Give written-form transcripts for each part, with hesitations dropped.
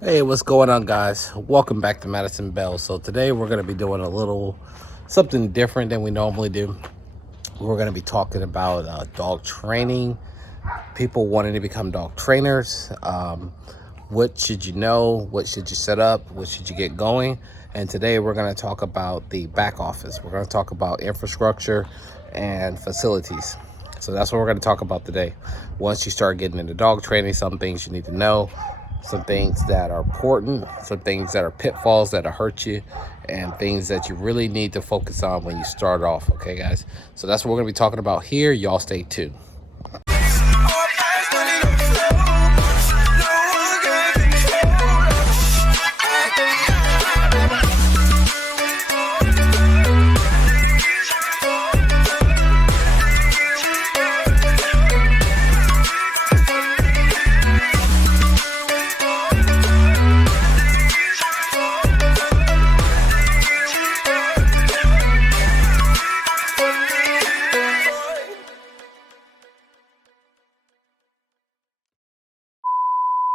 Hey, what's going on, guys? Welcome back to Madison Bell. So today we're going to be doing a little something different than we normally do. We're going to be talking about dog training, people wanting to become dog trainers. What should you know? What should you set up? What should you get going? And today we're going to talk about the back office. We're going to talk about infrastructure and facilities. So that's what we're going to talk about today. Once you start getting into dog training, some things you need to know, some things that are important, some things that are pitfalls that'll hurt you, and things that you really need to focus on when you start off. Okay, guys? So that's what we're going to be talking about here. Y'all stay tuned.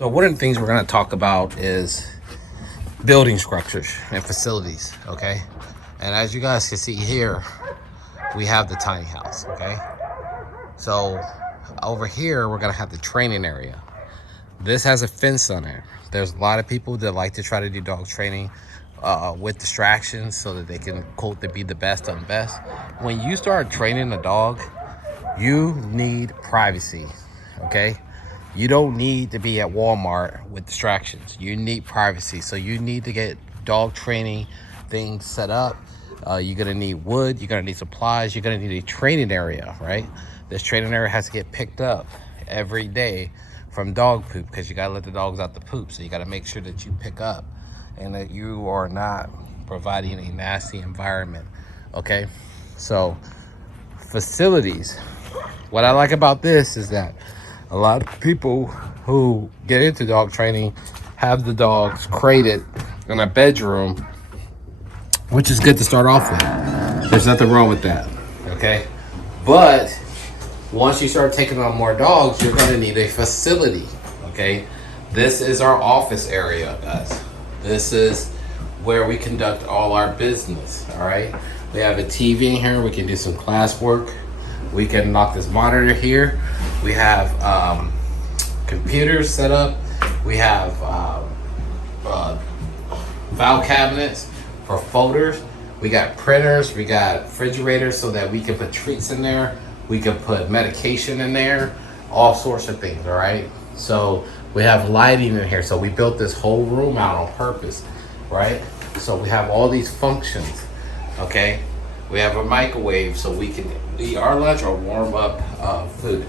So one of the things we're going to talk about is building structures and facilities, okay? And as you guys can see here, we have the tiny house, okay? So over here, we're going to have the training area. This has a fence on it. There's a lot of people that like to try to do dog training with distractions so that they can, quote, to be the best of the best. When you start training a dog, you need privacy, okay? You don't need to be at Walmart with distractions. You need privacy. So you need to get dog training things set up. You're gonna need wood, you're gonna need supplies, you're gonna need a training area, right? This training area has to get picked up every day from dog poop because you gotta let the dogs out the poop. So you gotta make sure that you pick up and that you are not providing a nasty environment, okay? So facilities. What I like about this is that a lot of people who get into dog training have the dogs crated in a bedroom, which is good to start off with. There's nothing wrong with that, okay? But once you start taking on more dogs, you're gonna need a facility, okay? This is our office area, guys. This is where we conduct all our business, all right? We have a TV in here. We can do some class work. We can lock this monitor here. We have computers set up. We have file cabinets for folders. We got printers. We got refrigerators so that we can put treats in there. We can put medication in there. All sorts of things, all right? So we have lighting in here. So we built this whole room out on purpose, right? So we have all these functions, okay? We have a microwave so we can eat our lunch or warm up food.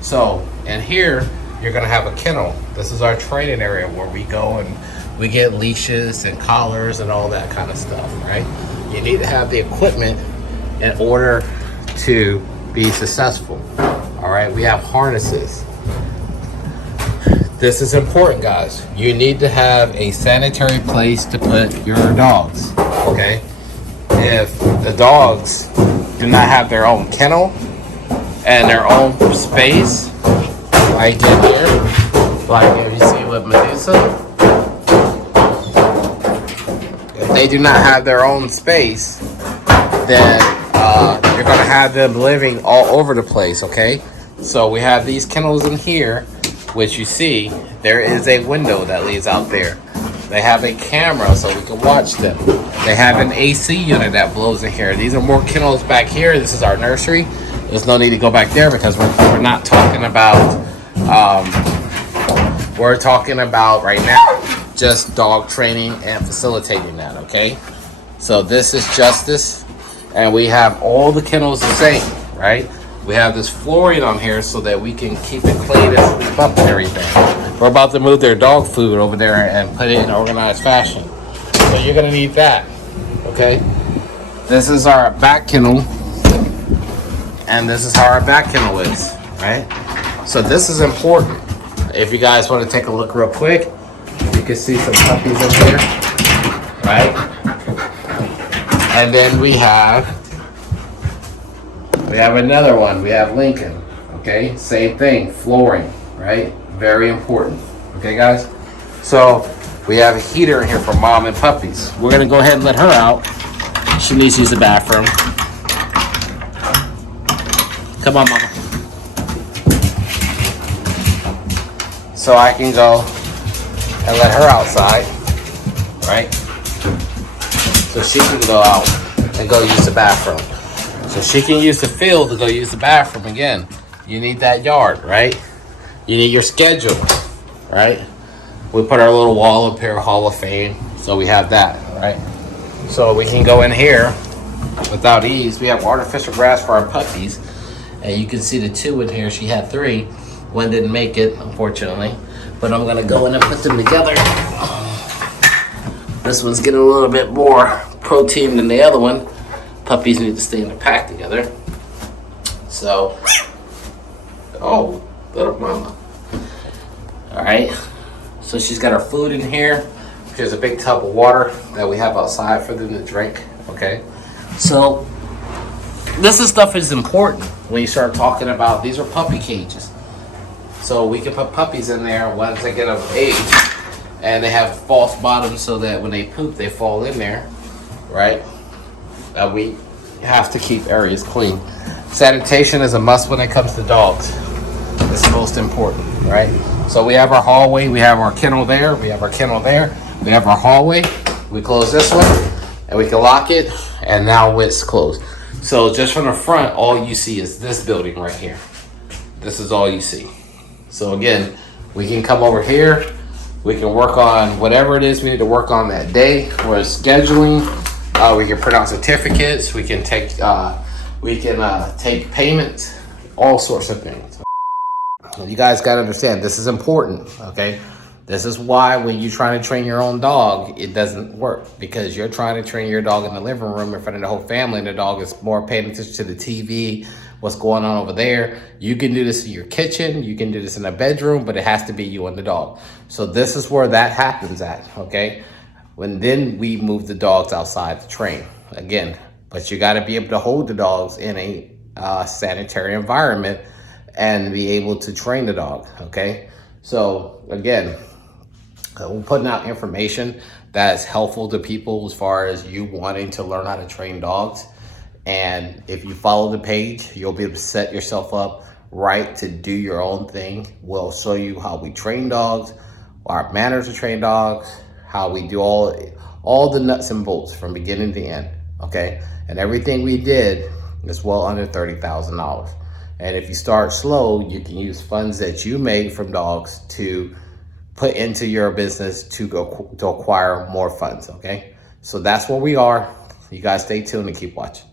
So, and here you're gonna have a kennel. This is our training area where we go and we get leashes and collars and all that kind of stuff, right? You need to have the equipment in order to be successful. All right, we have harnesses. This is important, guys. You need to have a sanitary place to put your dogs, okay? If the dogs do not have their own kennel and their own space, like in here, like if you see with Medusa, if they do not have their own space, then you're gonna have them living all over the place, okay? So we have these kennels in here, which you see, there is a window that leads out there. They have a camera so we can watch them. They have an AC unit that blows in here. These are more kennels back here. This is our nursery. There's no need to go back there because we're not talking about, we're talking about right now just dog training and facilitating that, okay? So this is Justice, and we have all the kennels the same, right? We have this flooring on here so that we can keep it clean and keep up and everything. We're about to move their dog food over there and put it in organized fashion. So you're gonna need that, okay? This is our back kennel, and this is how our back kennel is, right? So this is important. If you guys wanna take a look real quick, you can see some puppies in here, right? And then we have another one. We have Lincoln, okay? Same thing, flooring, right? Very important, okay, guys? So we have a heater in here for mom and puppies. We're gonna go ahead and let her out. She needs to use the bathroom. Come on, mama. So I can go and let her outside, right? So she can go out and go use the bathroom. So she can use the field to go use the bathroom again. You need that yard, right? You need your schedule, right? We put our little wall up here, Hall of Fame, so we have that, right? So we can go in here without ease. We have artificial grass for our puppies, and you can see the 2 in here. She had 3. One didn't make it, unfortunately, but I'm gonna go in and put them together. This one's getting a little bit more protein than the other one. Puppies need to stay in the pack together. So, oh, little mama. All right, so she's got her food in here. There's a big tub of water that we have outside for them to drink, okay? So, this stuff is important when you start talking about, these are puppy cages. So we can put puppies in there once they get of age, and they have false bottoms so that when they poop, they fall in there, right? We have to keep areas clean. Sanitation is a must when it comes to dogs. It's the most important, right? So we have our hallway, we have our kennel there, we have our kennel there, we have our hallway. We close this one, and we can lock it, and now it's closed. So just from the front, all you see is this building right here. This is all you see. So again, we can come over here, we can work on whatever it is we need to work on that day. We're scheduling, we can print out certificates, we can take payments, all sorts of things. You guys gotta understand, this is important, okay? This is why when you're trying to train your own dog, it doesn't work, because you're trying to train your dog in the living room in front of the whole family, and the dog is more paying attention to the TV, what's going on over there. You can do this in your kitchen, you can do this in a bedroom, but it has to be you and the dog. So this is where that happens at, okay? Then we move the dogs outside to train, again. But you gotta be able to hold the dogs in a sanitary environment and be able to train the dog, okay? So again, we're putting out information that is helpful to people as far as you wanting to learn how to train dogs. And if you follow the page, you'll be able to set yourself up right to do your own thing. We'll show you how we train dogs, our manners to train dogs, how we do all the nuts and bolts from beginning to end, okay? And everything we did is well under $30,000. And if you start slow, you can use funds that you make from dogs to put into your business to acquire more funds, okay? So that's where we are. You guys stay tuned and keep watching.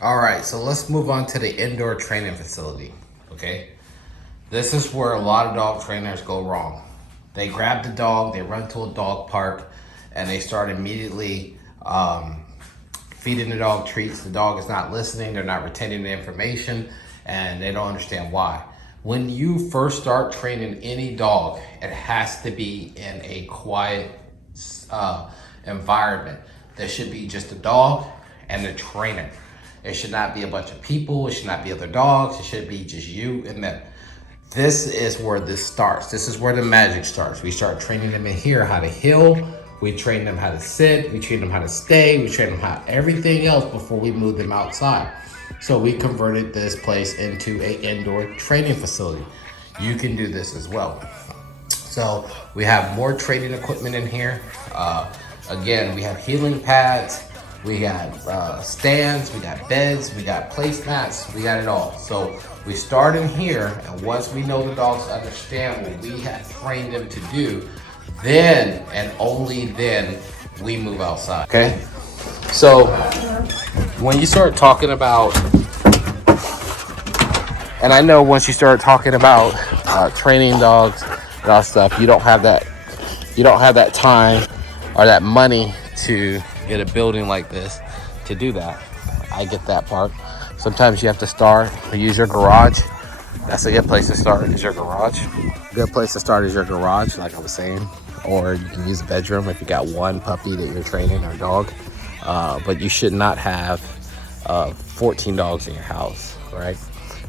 All right, so let's move on to the indoor training facility, okay? This is where a lot of dog trainers go wrong. They grab the dog, they run to a dog park, and they start immediately feeding the dog treats. The dog is not listening, they're not retaining the information, and they don't understand why. When you first start training any dog, it has to be in a quiet environment. There should be just a dog and the trainer. It should not be a bunch of people. It should not be other dogs. It should be just you and them. This is where this starts. This is where the magic starts. We start training them in here how to heel. We train them how to sit. We train them how to stay. We train them how everything else before we move them outside. So we converted this place into an indoor training facility. You can do this as well. So we have more training equipment in here. Again, we have healing pads. We got stands, we got beds, we got placemats, we got it all. So we start in here, and once we know the dogs understand what we have trained them to do, then and only then we move outside, okay? So when you start talking about, and I know once you start talking about training dogs and all stuff, you don't have that time or that money to get a building like this to do that. I get that part. Sometimes you have to start or use your garage. That's a good place to start, is your garage. Good place to start is your garage, like I was saying. Or you can use a bedroom if you got one puppy that you're training or dog. But you should not have 14 dogs in your house, right?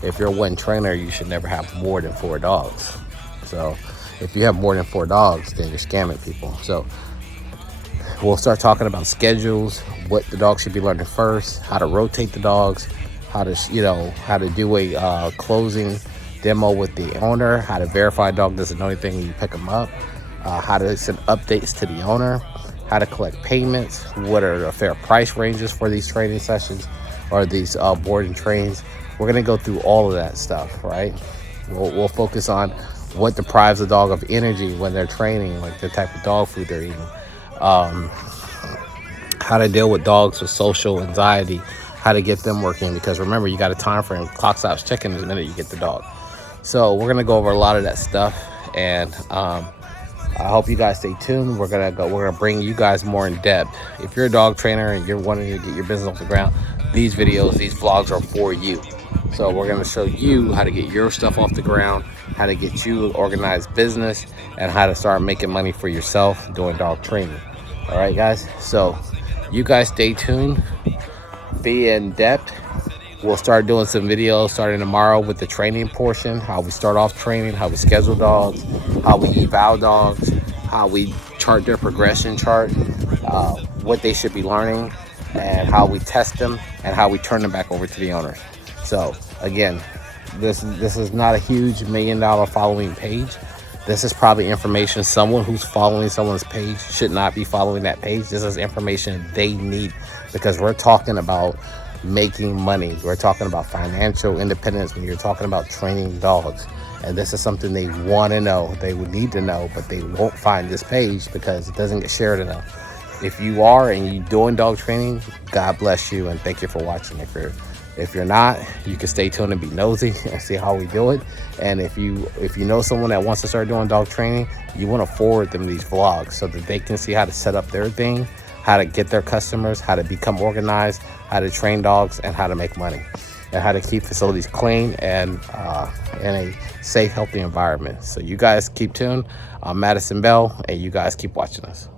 If you're one trainer, you should never have more than 4 dogs. So If you have more than 4 dogs, then you're scamming people. So we'll start talking about schedules, what the dog should be learning first, how to rotate the dogs, how to, how to do a closing demo with the owner, how to verify a dog doesn't know anything when you pick them up, how to send updates to the owner, how to collect payments, what are the fair price ranges for these training sessions or these boarding trains. We're gonna go through all of that stuff, right? We'll focus on what deprives the dog of energy when they're training, like the type of dog food they're eating, how to deal with dogs with social anxiety, how to get them working, because remember, you got a time frame. Clock stops ticking the minute you get the dog. So we're gonna go over a lot of that stuff, and I hope you guys stay tuned. We're gonna bring you guys more in depth. If you're a dog trainer and you're wanting to get your business off the ground, these videos, these vlogs are for you. So we're gonna show you how to get your stuff off the ground, how to get you an organized business, and how to start making money for yourself doing dog training. All right, guys. So you guys stay tuned. Be in depth. We'll start doing some videos starting tomorrow with the training portion, how we start off training, how we schedule dogs, how we eval dogs, how we chart their progression chart, what they should be learning, and how we test them, and how we turn them back over to the owners. So again, this is not a huge $1 million following page. This is probably information someone who's following someone's page should not be following that page. This is information they need, because we're talking about making money. We're talking about financial independence when you're talking about training dogs. And this is something they want to know. They would need to know, but they won't find this page because it doesn't get shared enough. If you are and you're doing dog training, God bless you and thank you for watching. If you're not, you can stay tuned and be nosy and see how we do it. And if you know someone that wants to start doing dog training, you want to forward them these vlogs so that they can see how to set up their thing, how to get their customers, how to become organized, how to train dogs, and how to make money, and how to keep facilities clean and in a safe, healthy environment. So you guys keep tuned. I'm Madison Bell, and you guys keep watching us.